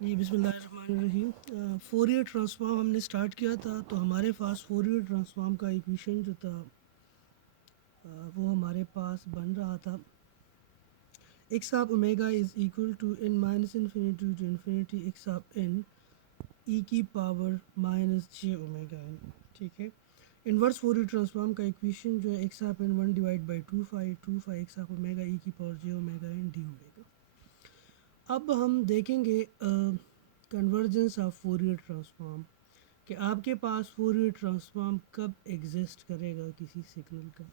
जी बिस्मिल्लाहिर्रहमानिर्रहीम। Fourier transform हमने start किया था, तो हमारे पास फोरियर ट्रांसफॉर्म का इक्वेशन जो था वो हमारे पास बन रहा था x of omega is equal to n minus infinity to infinity x of n e की power minus j omega n. ठीक है, इन्वर्स फोरियर ट्रांसफॉर्म का इक्वेशन जो है x of n 1/2 pi x of omega e की power j omega n d omega. अब हम देखेंगे कन्वर्जेंस ऑफ फोरियर ट्रांसफॉर्म कि आपके पास फोरियर ट्रांसफॉर्म कब एग्जिस्ट करेगा किसी सिग्नल का।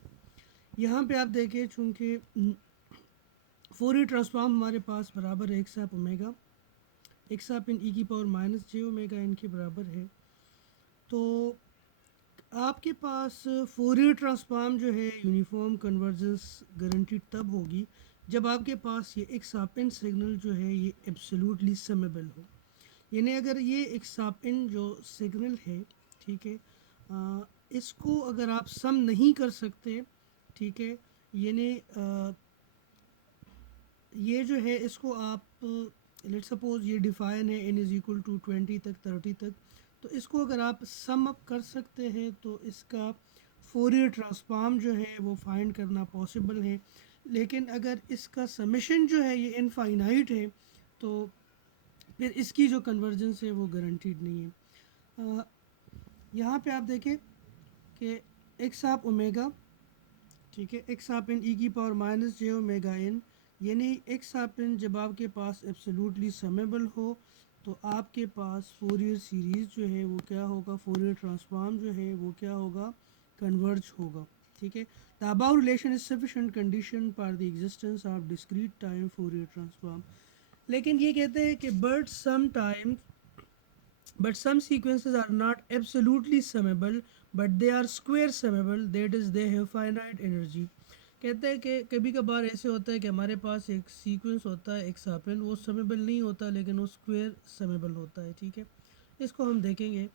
यहाँ पे आप देखें, चूँकि फोरियर ट्रांसफॉर्म हमारे पास बराबर है x of omega, x of n e की power minus j omega n के बराबर है। तो आपके पास फोरियर ट्रांसफॉर्म जो है यूनिफॉर्म कन्वर्जेंस गारंटीड तब होगी जब आपके पास ये एक्स ऑफ इन सिग्नल जो है ये एब्सोल्युटली समेबल हो। यानी अगर ये एक सापिन जो सिग्नल है, ठीक है, इसको अगर आप सम नहीं कर सकते, ठीक है, यानी ये जो है इसको आप लेट सपोज ये डिफाइन है n इज़ इक्वल टू 20 तक 30 तक, तो इसको अगर आप सम अप कर सकते हैं तो इसका फोरियर ट्रांसफॉर्म जो है वो फाइंड करना पॉसिबल है। लेकिन अगर इसका समेशन जो है ये इनफाइनाइट है तो फिर इसकी जो कन्वर्जेंस है वो गारंटीड नहीं है। यहाँ पे आप देखें कि एक्स ऑफ ओमेगा, ठीक है, एक्स ऑफ इन ई की power minus j omega N, यानी एक्स ऑफ इन जब आपके पास एब्सोल्युटली समेबल हो तो आपके पास फोरियर सीरीज़ जो है वो क्या होगा, फोरियर ट्रांसफॉर्म जो है वो क्या होगा, कन्वर्ज होगा। ठीक है, the above relation is sufficient condition for the existence of discrete time Fourier transform. लेकिन ये कहते हैं कि but some sequences are not absolutely summable, but they are square summable, that is they have finite energy। कहते हैं कि कभी कभार ऐसे होता है कि हमारे पास एक सीक्वेंस होता है एक सापेन, वो समेबल नहीं होता लेकिन वो स्क्वायर समेबल होता है। ठीक है, इसको हम देखेंगे।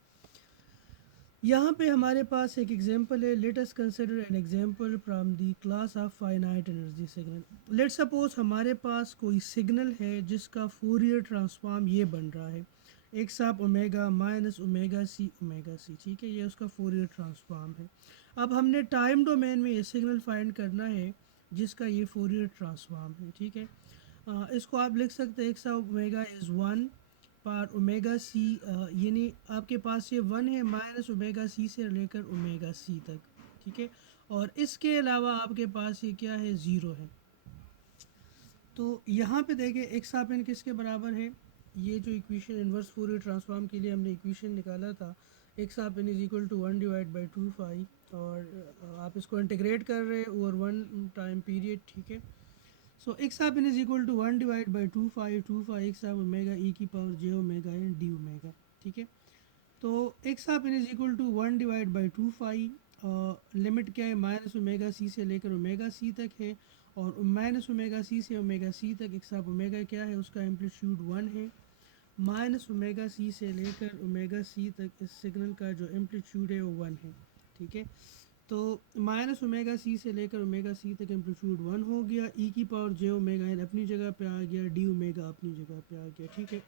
यहाँ पे हमारे पास एक एग्जांपल है, let us consider an example from the class of finite energy signal. Let suppose हमारे पास कोई सिग्नल है जिसका फोरियर ट्रांसफॉर्म ये बन रहा है x of omega minus omega c. ठीक है, ये उसका फोरियर ट्रांसफॉर्म है। अब हमने टाइम डोमेन में ये सिग्नल फाइंड करना है जिसका ये फोरियर ट्रांसफॉर्म है। ठीक है, इसको आप लिख सकते हैं एक्स ऑफ ओमेगा इज़ 1 पार ओमेगा सी, यानी आपके पास ये 1 है माइनस ओमेगा सी से लेकर ओमेगा सी तक। ठीक है, और इसके अलावा आपके पास ये क्या है, ज़ीरो है। तो यहाँ पे देखें एक्स ऑफ एन किसके बराबर है, ये जो इक्वेशन इन्वर्स फोरियर ट्रांसफॉर्म के लिए हमने इक्वेशन निकाला था x of n is equal to 1/2 phi, और आप इसको इंटीग्रेट कर रहे हैं ओवर 1 टाइम पीरियड। ठीक है, so x of n is equal to 1/2 pi x of omega e की power j omega n d omega. ठीक है, तो x of n is equal to 1/2 pi, limit क्या है, माइनस ओमेगा सी से लेकर ओमेगा सी तक है, और माइनस ओमेगा सी से ओमेगा सी तक एक्स ऑफ ओमेगा क्या है, उसका एम्पलीट्यूड 1 है। माइनस ओमेगा सी से लेकर ओमेगा सी तक इस सिग्नल का जो एम्पलीट्यूड है वो 1 है। ठीक है, तो माइनस ओमेगा सी से लेकर ओमेगा सी तक एम्पलीट्यूड 1 हो गया, ई की पावर जे ओमेगा एन अपनी जगह पे आ गया, डी ओमेगा अपनी जगह पे आ गया। ठीक है,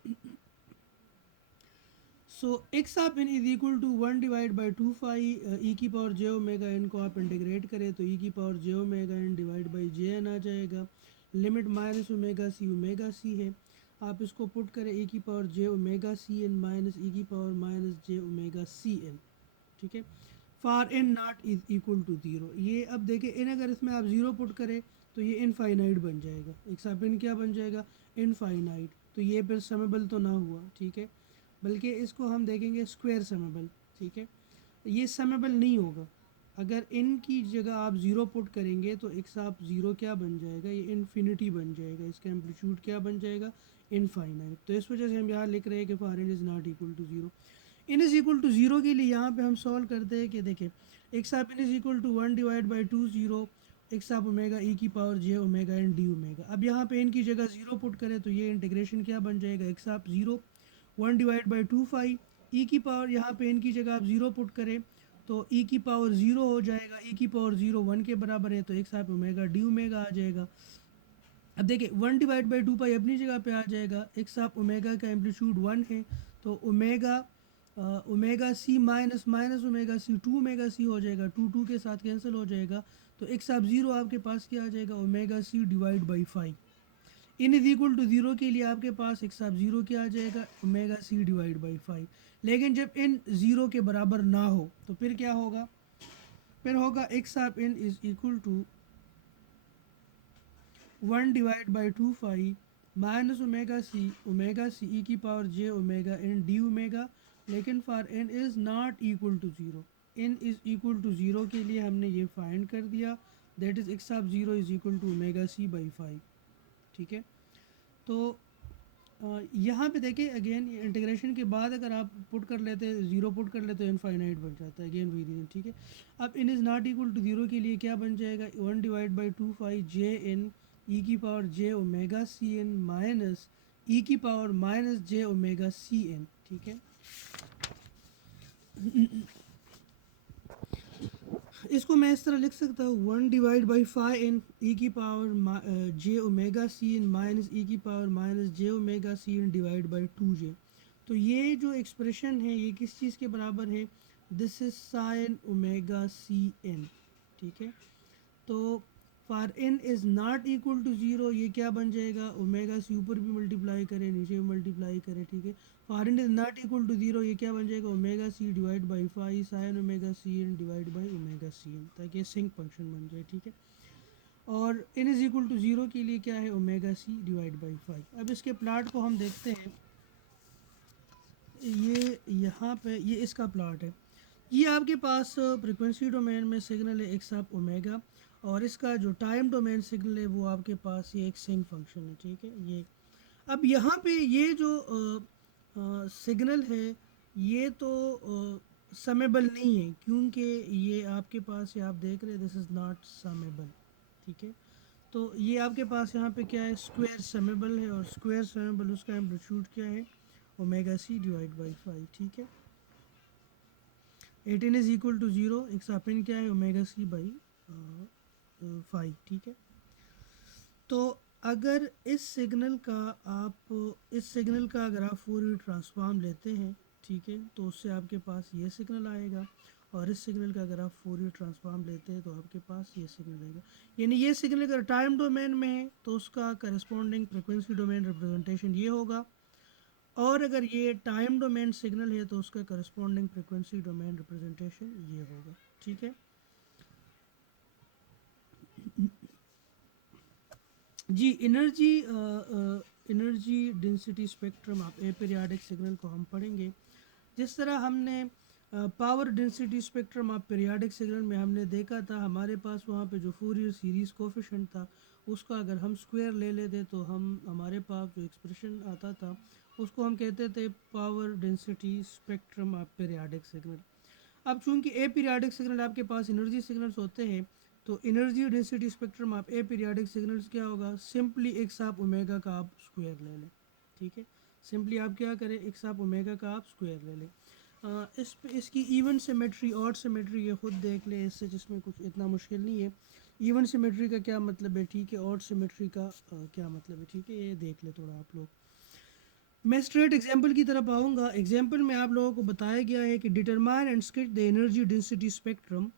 so x of n is equal to 1/2 phi e की पावर जे ओमेगा एन को आप इंटीग्रेट करें तो ई की power j omega n divide by j n आ जाएगा। लिमिट माइनस ओमेगा सी है, आप इसको पुट करें ई की power j omega c n minus e की power minus j omega c n. ठीक है, for n not is equal to zero, ये अब देखें इन अगर इसमें आप ज़ीरो पुट करें तो ये इनफाइनाइट बन जाएगा, एक्स ऑफ एन क्या बन जाएगा, इनफाइनाइट। तो ये फिर समेबल तो ना हुआ, ठीक है, बल्कि इसको हम देखेंगे स्क्वायर समेबल। ठीक है, ये समेबल नहीं होगा, अगर इन की जगह आप ज़ीरो पुट करेंगे तो एक्स आप ज़ीरो क्या बन जाएगा, ये इन्फिनिटी बन जाएगा, इसका एम्पलीट्यूड क्या बन जाएगा, इनफाइनाइट। तो इस वजह से हम यहाँ लिख रहे हैं कि for n is not equal to zero. N is equal to zero के लिए यहाँ पे हम सॉल्व करते हैं कि देखें x of n is equal to 1/2 zero x of omega e की power j omega n d omega. अब यहाँ पे इनकी जगह ज़ीरो पुट करें तो ये इंटीग्रेशन क्या बन जाएगा, x of zero 1/2 phi e की पावर, यहाँ पे इनकी जगह आप ज़ीरो पुट करें तो ई की पावर ज़ीरो हो जाएगा, ई की पावर ज़ीरो 1 के बराबर है तो x of omega d omega आ जाएगा। अब देखिए 1/2 पाई अपनी जगह पे आ जाएगा। एक साथ ओमेगा का एम्पलीट्यूड 1 है, तो omega c minus minus omega c 2 omega c हो जाएगा, 2 के साथ कैंसिल हो जाएगा, तो एक साथ 0 आपके पास क्या आ जाएगा, omega c divide by 5। N is equal to 0 के लिए आपके पास एक साथ 0 क्या आ जाएगा, ओमेगा सी डिवाइड बाई 5। लेकिन जब इन 0 के बराबर ना हो तो फिर क्या होगा, फिर होगा x of n is equal to 1/2 pi minus omega c e की power j omega n d omega. लेकिन for n is not equal to zero, n is equal to zero के लिए हमने ये फाइंड कर दिया, that is x of zero is equal to omega c by 5। ठीक है, तो यहाँ पे देखिए अगेन इंटीग्रेशन के बाद अगर आप पुट कर लेते हैं, ज़ीरो पुट कर लेते हैं, इनफाइनाइट बन जाता है, अगेन वही रीजन। ठीक है, अब n is not equal to zero के लिए क्या बन जाएगा, 1/2 पाई जे इन ई की power j omega c n minus e की power minus j omega c n. ठीक है, इसको मैं इस तरह लिख सकता हूँ 1/5 इन ई की power j omega c n minus e की power minus j omega c n divide by 2 j. तो ये जो एक्सप्रेशन है ये किस चीज़ के बराबर है, this is sine omega c n. ठीक है, तो for n is not equal to zero ये क्या बन जाएगा, ओमेगा सी ऊपर भी मल्टीप्लाई करे नीचे भी मल्टीप्लाई करे। ठीक है, for n is not equal to zero ये क्या बन जाएगा, omega c divide by 5 sine omega c n divide by omega c n, ताकि ये सिंक फंक्शन बन जाए। ठीक है, और n is equal to zero के लिए क्या है, ओमेगा सी डिवाइड बाई 5। अब इसके प्लाट को हम देखते हैं, ये यहाँ पे ये इसका प्लाट है। ये आपके पास फ्रिक्वेंसी डोमेन में सिग्नल है एक्स ऑफ ओमेगा, और इसका जो टाइम डोमेन सिग्नल है वो आपके पास ये एक सिंक फंक्शन है। ठीक है, ये अब यहाँ पे ये जो सिग्नल है ये तो समेबल नहीं है, क्योंकि ये आपके पास ये आप देख रहे हैं दिस इज़ नॉट समेबल। ठीक है, तो ये आपके पास यहाँ पे क्या है, स्क्वायर समेबल है, और स्क्वायर समेबल उसका एम्पलीट्यूड क्या है, ओमेगा सी डिवाइड बाई 5। ठीक है, 18 is equal to zero, x of n क्या है, ओमेगा सी बाई 5। ठीक है, तो अगर इस सिग्नल का अगर आप फूरियर ट्रांसफॉर्म लेते हैं, ठीक है, तो उससे आपके पास ये सिग्नल आएगा, और इस सिग्नल का अगर आप फूरियर ट्रांसफॉर्म लेते हैं तो आपके पास ये सिग्नल आएगा। यानी ये सिग्नल अगर टाइम डोमेन में है तो उसका करस्पॉन्डिंग फ्रिक्वेंसी डोमेन रिप्रेजेंटेशन ये होगा, और अगर ये टाइम डोमेन सिग्नल है तो उसका करस्पॉन्डिंग फ्रिक्वेंसी डोमेन रिप्रेजेंटेशन ये होगा। ठीक है जी, एनर्जी डेंसिटी स्पेक्ट्रम आप ए पीरियाडिक सिग्नल को हम पढ़ेंगे। जिस तरह हमने power density spectrum of periodic signal में हमने देखा था, हमारे पास वहाँ पे जो फूरियर सीरीज़ कोफिशिएंट था उसका अगर हम स्क्वायर ले लेते तो हमारे पास जो एक्सप्रेशन आता था उसको हम कहते थे power density spectrum of periodic signal. अब चूंकि ए पीरियाडिक सिग्नल आपके पास एनर्जी सिग्नल्स होते हैं, तो energy density spectrum of A periodic signals क्या होगा, सिंपली एक्स ऑफ ओमेगा का आप स्क्वायर ले लें। ठीक है, सिंपली आप क्या करें, एक्स ऑफ ओमेगा का आप स्क्वायर ले लें। इसकी इवन सिमेट्री ऑड सिमेट्री ये खुद देख लें, इससे जिसमें कुछ इतना मुश्किल नहीं है। इवन सिमेट्री का क्या मतलब है, ठीक है, ऑड सिमेट्री का क्या मतलब है, ठीक है, ये देख ले थोड़ा आप लोग। मैं स्ट्रेट एग्जांपल की तरफ आऊँगा। एग्जांपल में आप लोगों को बताया गया है कि determine and sketch the energy density spectrum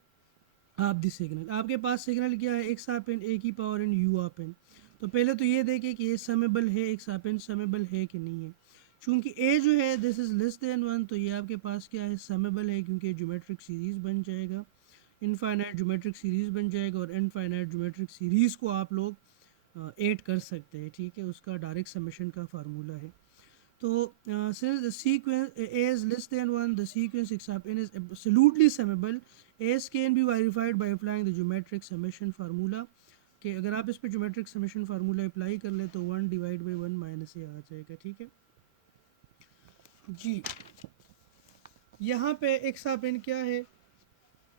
of the signal. आपके पास सिग्नल क्या है, एक्स आप एन ए की पावर एन यू आप एन। तो पहले तो ये देखें कि ये समेबल है, एक्स आप एन समेबल है कि नहीं है। चूंकि ए जो है दिस इज़ लेस देन 1, तो ये आपके पास क्या है, समेबल है, क्योंकि ज्योमेट्रिक सीरीज़ बन जाएगा, इनफाइनाइट ज्योमेट्रिक सीरीज़ बन जाएगा, और इनफाइनाइट ज्योमेट्रिक सीरीज़ को आप लोग ऐड कर सकते हैं। ठीक है, उसका डायरेक्ट समेशन का फार्मूला है। तो since the sequence a is less than 1, the sequence x of n is absolutely summable as can be verified by applying the geometric summation formula। कि अगर आप इस पे geometric summation formula अप्लाई कर ले तो 1/1 माइनस ए आ जाएगा। ठीक है जी, यहाँ पे x ऑफ n क्या है,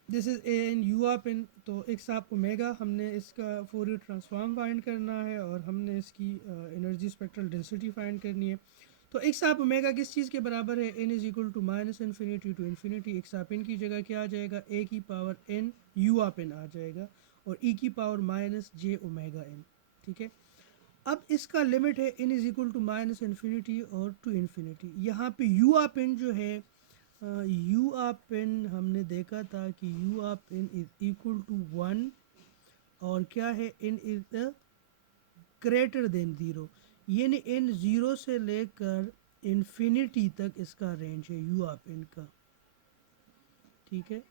this is a n u of n. तो एक्स ऑफ ओमेगा हमने इसका फोरियर ट्रांसफॉर्म फाइंड करना है, और हमने इसकी एनर्जी स्पेक्ट्रल डेंसिटी फाइंड करनी है। तो एक्स ऑफ ओमेगा किस चीज़ के बराबर है, n is equal to minus infinity to infinity. X of n की जगह क्या आ जाएगा, ए की power n u of n आ जाएगा, और ई की power minus j omega n. ठीक है, अब इसका लिमिट है n is equal to minus infinity और टू इन्फिनिटी। यहाँ पे यू आप इन जो है यू आप इन हमने देखा था कि यू आप इन इज इक्वल टू 1 और क्या है n is greater than zero, यानी n ज़ीरो से लेकर इन्फिनिटी तक इसका रेंज है यू आप इन का। ठीक है,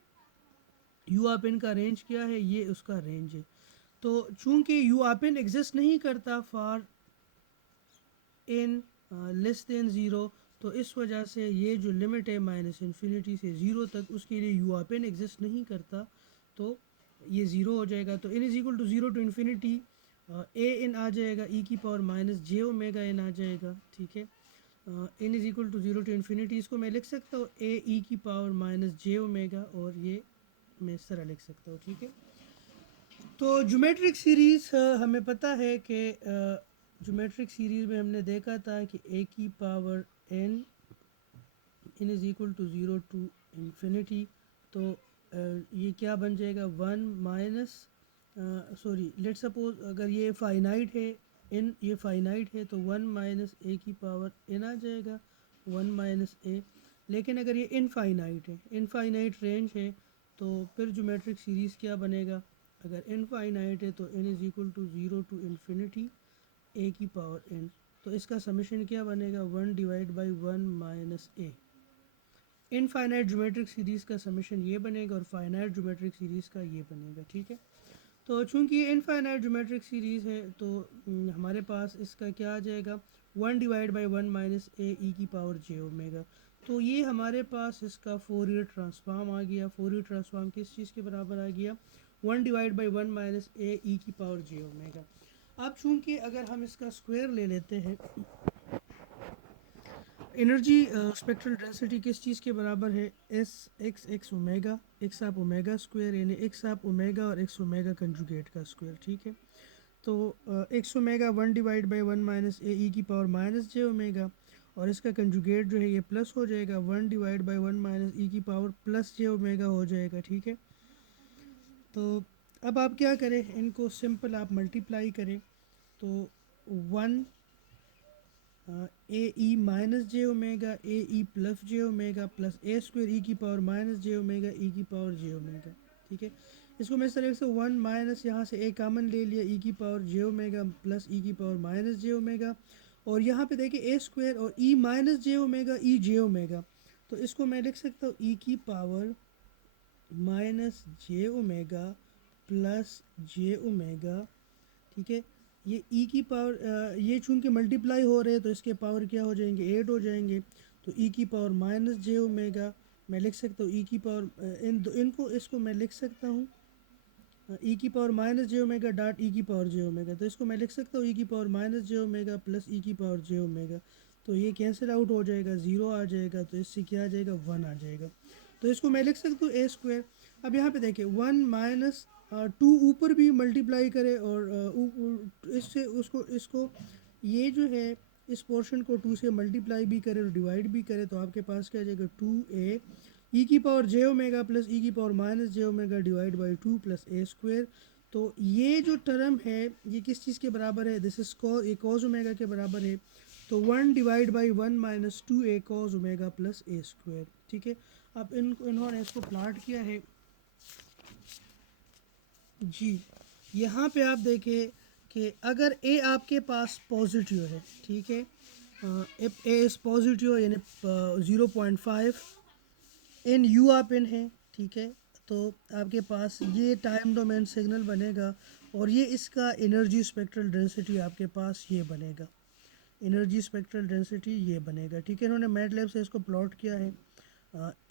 यू आप इन का रेंज क्या है, ये उसका रेंज है। तो चूंकि यू आप इन एग्जिस्ट नहीं करता for in less than zero, तो इस वजह से ये जो लिमिट है माइनस इन्फिनिटी से ज़ीरो तक, उसके लिए यू आप इन एग्जिस्ट नहीं करता, तो ये ज़ीरो हो जाएगा। तो n is equal to zero to infinity a n आ जाएगा ई की power minus j omega n आ जाएगा। ठीक है, n is equal to zero to infinity, इसको मैं लिख सकता हूँ ए ई की पावर माइनस जे ओमेगा, और ये मैं इस तरह लिख सकता हूँ। ठीक है, तो ज्योमेट्रिक सीरीज़ हमें पता है कि ज्योमेट्रिक सीरीज़ में हमने देखा था कि ए की power n n is equal to zero to infinity. तो ये क्या बन जाएगा, one minus sorry let suppose अगर ये फाइनाइट है, इन ये फाइनाइट है, तो वन माइनस ए की पावर एन आ जाएगा, वन माइनस ए। लेकिन अगर ये इनफाइनाइट है, इनफाइनाइट रेंज है, तो फिर ज्योमेट्रिक सीरीज़ क्या बनेगा, अगर इनफाइनाइट है तो n is equal to zero to infinity a की पावर n, तो इसका समेशन क्या बनेगा, one divide by one minus a. Infinite geometric series का समेशन ये बनेगा और फाइनाइट ज्योमेट्रिक सीरीज़ का ये बनेगा। ठीक है, तो चूंकि ये इनफाइनाइट ज्योमेट्रिक सीरीज़ है, तो हमारे पास इसका क्या आ जाएगा, one divide by one minus a e की पावर जे ओमेगा। तो ये हमारे पास इसका फोरियर ट्रांसफॉर्म आ गया। फोरियर ट्रांसफॉर्म किस चीज़ के बराबर आ गया, one divide by one minus a e की पावर जे ओमेगा। अब चूंकि अगर हम इसका स्क्वायर ले लेते हैं, एनर्जी स्पेक्ट्रल डेंसिटी किस चीज़ के बराबर है, एस एक्स एक्स ओमेगा, एक्स आप ओमेगा स्क्वायर, यानी एक्स आप ओमेगा और एक्स ओमेगा कंजुगेट का स्क्वायर। ठीक है, तो x omega one divide by one minus a e की पावर माइनस जे ओमेगा, और इसका कंजुगेट जो है ये प्लस हो जाएगा, one divide by one minus e की पावर प्लस जे ओमेगा हो जाएगा। ठीक है, तो अब आप क्या करें, इनको सिंपल आप मल्टीप्लाई करें, तो one a e minus j omega a e plus j omega plus a square e की power minus j omega e की पावर जे ओमेगा। ठीक है, इसको मैं इस तरह से वन माइनस यहाँ से ए कामन ले लिया, ई की पावर जे ओमेगा प्लस ई की पावर माइनस जे ओमेगा, और यहाँ पे देखिए ए स्क्वायर और ई माइनस जे ओमेगा ई जे ओमेगा, तो इसको मैं लिख सकता हूँ ई की power minus j omega plus j omega. ठीक है, ये ई की पावर ये चूंकि मल्टीप्लाई हो रहे हैं, तो इसके पावर क्या हो जाएंगे, एट हो जाएंगे, तो ई की पावर माइनस जे ओमेगा मैं लिख सकता हूँ, ई की पावर इनको इसको मैं लिख सकता हूँ ई की power minus j omega dot E की पावर जे ओमेगा, तो इसको मैं लिख सकता हूँ ई की power minus j omega plus ई की पावर जे ओमेगा। तो ये कैंसिल आउट हो जाएगा, ज़ीरो आ जाएगा, तो इससे क्या आ जाएगा, वन आ जाएगा। तो इसको मैं लिख सकता हूँ ए स्क्वायर। अब यहाँ पे देखिए वन माइनस टू ऊपर भी मल्टीप्लाई करे और इससे उसको इसको ये जो है इस पोर्शन को टू से मल्टीप्लाई भी करे और डिवाइड भी करे, तो आपके पास क्या आ जाएगा, टू ए ई की पावर जे ओमेगा प्लस ई की power minus j omega divide by two plus a square. तो ये जो टर्म है ये किस चीज़ के बराबर है, this is a cos omega के बराबर है, तो one divide by one minus two A cos omega plus a square. ठीक है, अब इन्होंने इसको प्लाट किया है जी। यहाँ पे आप देखें कि अगर ए आपके पास पॉजिटिव है, ठीक है, इफ ए इज़ पॉजिटिव यानी 0.5 इन यू आप इन है, ठीक है, तो आपके पास ये टाइम डोमेन सिग्नल बनेगा, और ये इसका एनर्जी स्पेक्ट्रल डेंसिटी आपके पास ये बनेगा, एनर्जी स्पेक्ट्रल डेंसिटी ये बनेगा। ठीक है, इन्होंने मैटलैब से इसको प्लॉट किया है।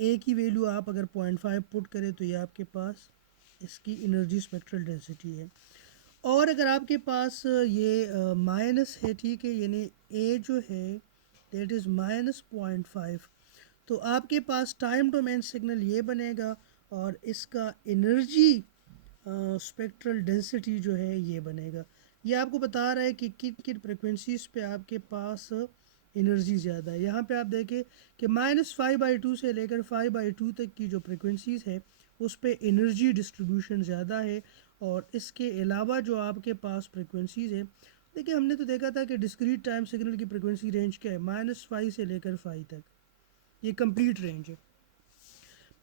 ए की वैल्यू आप अगर 0.5 पुट करें तो ये आपके पास इसकी एनर्जी स्पेक्ट्रल डेंसिटी है। और अगर आपके पास ये माइनस है, ठीक है, यानी ए जो है दैट इज़ -0.5, तो आपके पास टाइम डोमेन सिग्नल ये बनेगा, और इसका एनर्जी स्पेक्ट्रल डेंसिटी जो है ये बनेगा। ये आपको बता रहा है कि किन किन फ्रिक्वेंसीज पे आपके पास एनर्जी ज़्यादा है। यहाँ पे आप देखें कि -5/2 से लेकर 5/2 तक की जो फ्रिक्वेंसीज है उस पे एनर्जी डिस्ट्रीब्यूशन ज़्यादा है, और इसके अलावा जो आपके पास फ्रिक्वेंसीज है देखिए हमने तो देखा था कि डिस्क्रीट टाइम सिग्नल की फ्रिक्वेंसी रेंज क्या है, -5 से लेकर 5 तक, ये कंप्लीट रेंज है।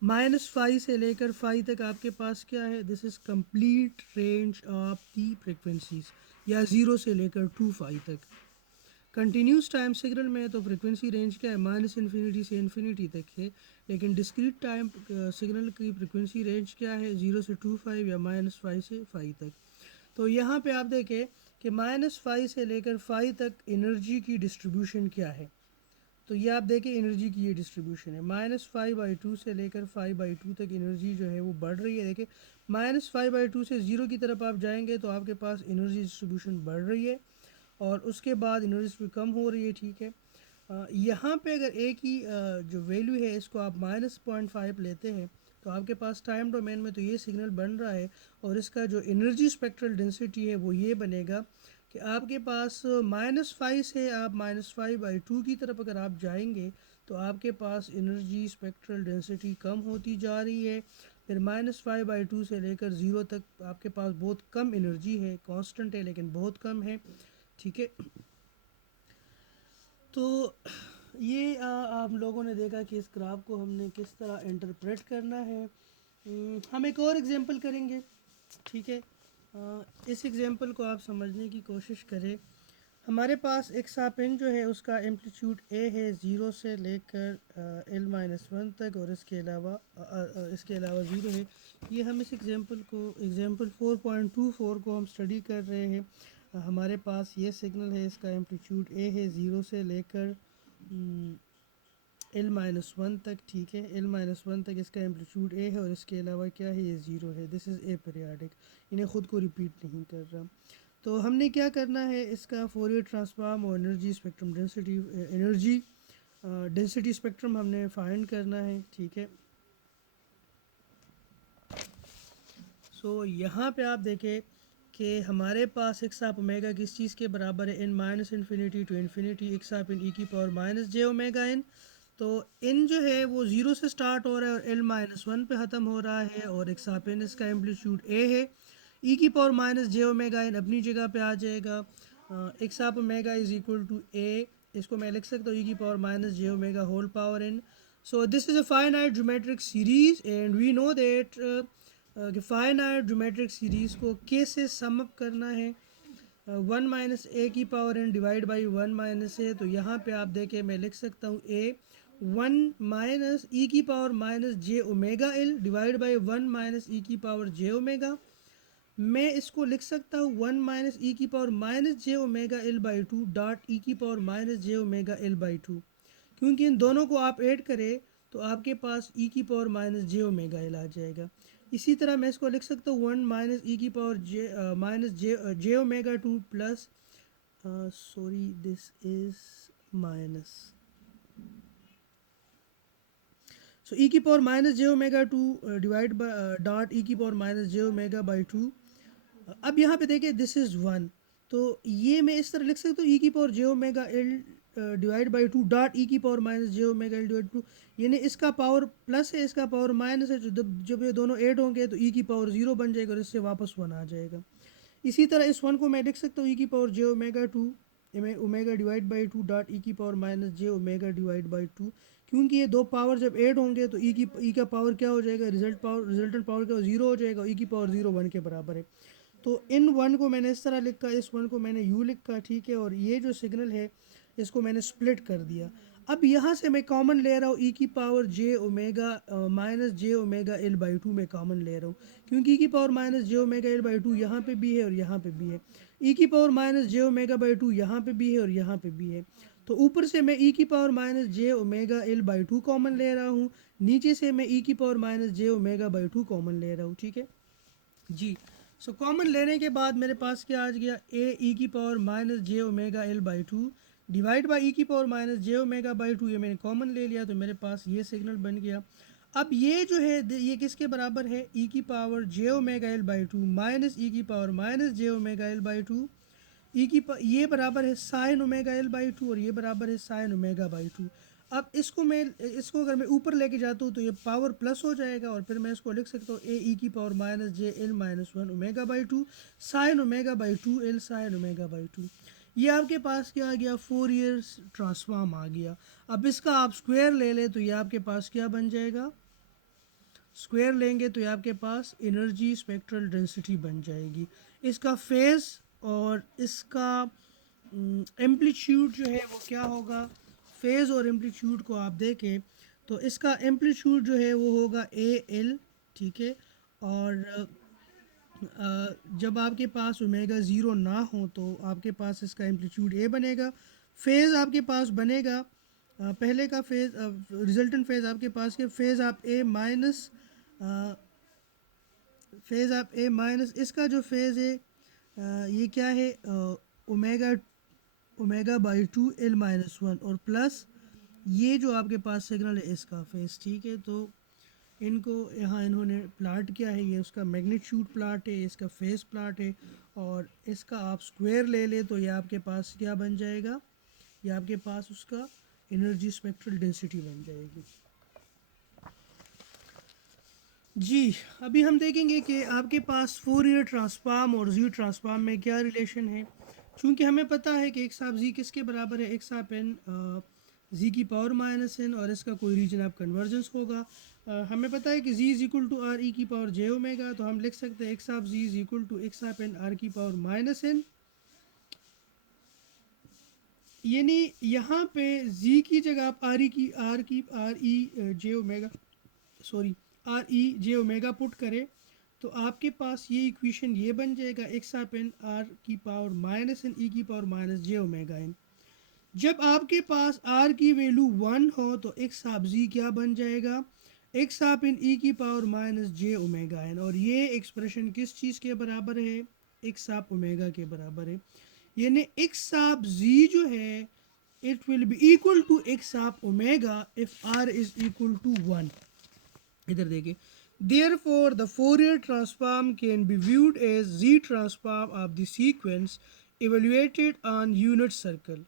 -5 से लेकर 5 तक आपके पास क्या है, this is complete range of the frequencies, या 0 से लेकर 5 तक। कंटिन्यूस टाइम सिग्नल में तो फ्रिक्वेंसी रेंज क्या है, -इन्फिनिटी से इन्फिनिटी तक है, लेकिन डिस्क्रीट टाइम सिग्नल की फ्रिक्वेंसी रेंज क्या है, 0 से 5 या -5 से 5 तक। तो यहाँ पे आप देखें कि -5 से लेकर 5 तक एनर्जी की डिस्ट्रीब्यूशन क्या है। तो ये आप देखें एनर्जी की ये डिस्ट्रीब्यूशन है, -5/2 से लेकर 5/2 तक एनर्जी जो है वो बढ़ रही है। देखिए -5/2 से 0 की तरफ आप जाएंगे तो आपके पास एनर्जी डिस्ट्रीब्यूशन बढ़ रही है, और उसके बाद एनर्जी कम हो रही है, ठीक है। यहाँ पे अगर एक ही जो वैल्यू है इसको आप -0.5 लेते हैं तो आपके पास टाइम डोमेन में तो ये सिग्नल बन रहा है, और इसका जो एनर्जी स्पेक्ट्रल डेंसिटी है वो ये बनेगा कि आपके पास -5 से आप -5/2 की तरफ अगर आप जाएंगे तो आपके पास एनर्जी स्पेक्ट्रल डेंसिटी कम होती जा रही है। फिर -5/2 से लेकर 0 तक आपके पास बहुत कम एनर्जी है, कांस्टेंट है लेकिन बहुत कम है, ठीक है। तो ये आप लोगों ने देखा कि इस ग्राफ को हमने किस तरह इंटरप्रेट करना है। हम एक और एग्जांपल करेंगे, ठीक है। इस एग्जांपल को आप समझने की कोशिश करें। हमारे पास एक सापेन जो है उसका एम्पलीट्यूड ए है 0 से लेकर L-1 तक, और इसके अलावा 0 है। ये हम इस एग्जांपल 4.24 को हम स्टडी कर रहे हैं। हमारे पास ये सिग्नल है, इसका एम्पलीट्यूड ए है 0 से लेकर L-1 तक, ठीक है। L-1 तक इसका एम्पलीट्यूड ए है, और इसके अलावा क्या है, ये 0 है। दिस इज़ ए पीरियाडिक, इन्हें ख़ुद को रिपीट नहीं कर रहा। तो हमने क्या करना है, इसका फोरियर ट्रांसफॉर्म और energy spectrum density, energy density spectrum हमने फाइंड करना है, ठीक है। सो यहाँ पे आप देखें कि हमारे पास एक्स आप ओमेगा किस चीज़ के बराबर है, इन -इन्फिनिटी टू इन्फिनिटी एक्स आप इन ई की पावर -j ओमेगा इन। तो इन जो है वो 0 से स्टार्ट हो रहा है और L-1 पे ख़त्म हो रहा है, और एक्स आप इन इसका एम्पलीट्यूड ए है। ई की पावर -j ओमेगा इन अपनी जगह पे आ जाएगा। एक्स आप omega is equal to a, इसको मैं लिख सकता हूँ ई की power -j omega whole power n. So this is a finite geometric series, and we know that कि फाइनाइट ज्योमेट्रिक सीरीज़ को के से सम अप करना है, 1 - a की power n divide by 1 - a। तो यहाँ पे आप देखें मैं लिख सकता हूँ a 1 - e -j omega l divide by 1 - e-j omega. मैं इसको लिख सकता हूँ 1 - e-j omega l by 2 dot e-j omega l by 2, क्योंकि इन दोनों को आप ऐड करें तो आपके पास e-j ओमेगा l आ जाएगा। इसी तरह मैं इसको लिख सकता हूँ 1 - j omega 2 plus, sorry this is minus, so j omega 2 divide by dot j omega by 2। अब यहाँ पे देखिए दिस इज़ 1, तो ये मैं इस तरह लिख सकता हूँ j omega l divide by 2 dot j omega l divide 2, यानी इसका पावर प्लस है, इसका पावर माइनस है। जब ये दोनों ऐड होंगे तो की पावर 0 बन जाएगा और इससे वापस 1 आ जाएगा। इसी तरह इस 1 को मैं लिख सकता हूँ j omega 2 omega divide by 2 dot j omega divide by 2, क्योंकि ये दो पावर जब ऐड होंगे तो ई का पावर क्या हो जाएगा, रिजल्टेंट पावर क्या 0 हो जाएगा, ई की पावर 0 1 के बराबर है। तो इन 1 को मैंने इस तरह लिखा, इस 1 को मैंने u लिखा, ठीक है। और ये जो सिग्नल है इसको मैंने स्प्लिट कर दिया। अब यहाँ से मैं कॉमन ले रहा हूँ j ओमेगा l बाई 2 में कॉमन ले रहा हूँ, क्योंकि j ओमेगा l बाई 2 यहाँ पे भी है और यहाँ पे भी है। j ओमेगा बाई 2 यहाँ पे भी है और यहाँ पे भी है। तो ऊपर से मैं j omega l by 2 common ले रहा हूँ, नीचे से मैं j ओमेगा बाई 2 कॉमन ले रहा हूँ, ठीक है जी। सो कॉमन लेने के बाद मेरे पास क्या आ गया, j omega l by 2 divide by j omega by 2, ये मैंने कॉमन ले लिया तो मेरे पास ये सिग्नल बन गया। अब ये जो है ये किसके बराबर है, j omega l by 2 minus j omega l by 2, ये बराबर है साइन ओमेगा l बाई 2 और ये बराबर है साइन ओमेगा बाई 2। अब इसको अगर मैं ऊपर लेके जाता हूँ तो ये पावर प्लस हो जाएगा और फिर मैं इसको लिख सकता हूँ ए ई की power minus J L minus one omega by two sine omega by two L sine omega by two. ये आपके पास क्या आ गया, फोरियर ट्रांसफॉर्म आ गया। अब इसका आप स्क्वायर ले लें तो ये आपके पास क्या बन जाएगा, स्क्वायर लेंगे तो ये आपके पास एनर्जी स्पेक्ट्रल डेंसिटी बन जाएगी। इसका फेज और इसका एम्पलीट्यूड जो है वो क्या होगा, फेज और एम्पलीट्यूड को आप देखें तो इसका एम्पलीट्यूड जो है वो होगा ए एल, ठीक है। और जब आपके पास ओमेगा ज़ीरो ना हो तो आपके पास इसका एम्पलीट्यूड ए बनेगा। फेज़ आपके पास बनेगा पहले का फेज़, रिजल्टेंट फेज़ आपके पास के फेज़ आप ए माइनस, फेज़ आप ए माइनस इसका जो फेज़ है ये क्या है, omega omega by two L minus one और प्लस ये जो आपके पास सिग्नल है इसका फेज़, ठीक है। तो इनको यहाँ इन्होंने प्लाट किया है, ये उसका मैग्नीट्यूड प्लाट है, इसका फेस प्लाट है और इसका आप स्क्वायर ले ले तो ये आपके पास क्या बन जाएगा, ये आपके पास उसका एनर्जी स्पेक्ट्रल डेंसिटी बन जाएगी। जी अभी हम देखेंगे कि आपके पास फोरियर ट्रांसफॉर्म और जी ट्रांसफॉर्म में क्या रिलेशन है। चूँकि हमें पता है कि एक्स आप जी किसके बराबर है, एक्स आप एन जी की पावर माइनस एन और इसका कोई रीजन आप कन्वर्जेंस होगा। हमें पता है कि g is equal to r e की पावर जे ओमेगा, तो हम लिख सकते हैं एक्स आप जी इज इक्वल टू एक्स आप एन आर की पावर माइनस एन। यानी यहाँ पे जी की जगह आप आर ई जे ओमेगा, सॉरी आर ई जे ओमेगा पुट करें तो आपके पास ये इक्वेशन ये बन जाएगा एक्स आप एन आर की पावर माइनस एन ई की power minus j omega N. जब आपके पास आर की वैल्यू वन हो तो एक्स आप जी क्या बन जाएगा, एक्स आप इन ई की power minus j omega N. और ये एक्सप्रेशन किस चीज़ के बराबर है, एक्स आप ओमेगा के बराबर है। यानी एक्स आप जी जो है it will be equal to x आप omega if r is equal to one. इधर देखिए, therefore the Fourier transform can be viewed as z transform of the sequence evaluated on unit circle.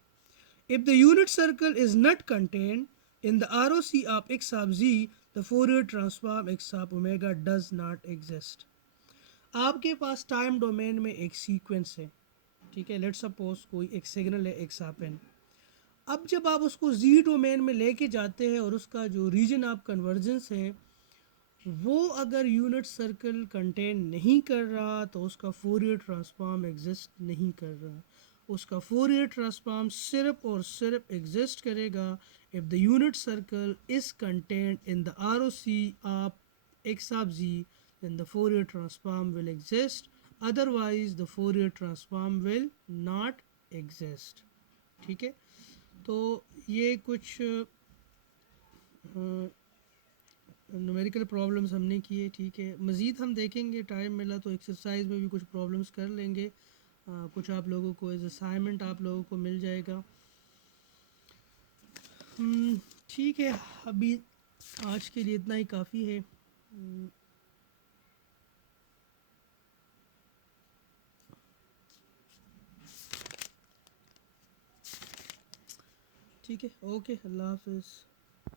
If the unit circle is not contained in the ROC of x of z, the Fourier transform x of omega does not exist. आपके पास time domain में एक sequence है, ठीक है। Let's suppose कोई एक signal है x आप एन। अब जब आप उसको जी डोमेन में लेके जाते हैं और उसका जो रीजन ऑफ कन्वर्जेंस है वो अगर यूनिट सर्कल कंटेन नहीं कर रहा तो उसका फोरियर ट्रांसफॉर्म एग्जिस्ट नहीं कर रहा। उसका फोरियर ट्रांसफॉर्म सिर्फ और सिर्फ एग्जिस्ट करेगा if the unit circle is content in the R O C of x of z, then the Fourier transform will exist, otherwise the Fourier transform will not exist, ठीक है। तो ये कुछ numerical problems हमने किए, ठीक है। मज़ीद हम देखेंगे, टाइम मिला तो एक्सरसाइज में भी कुछ प्रॉब्लम्स कर लेंगे। कुछ आप लोगों को एज असाइनमेंट आप लोगों को मिल जाएगा। ठीक है, अभी आज के लिए इतना ही काफ़ी है। ठीक है, ओके, अल्लाह हाफिज़।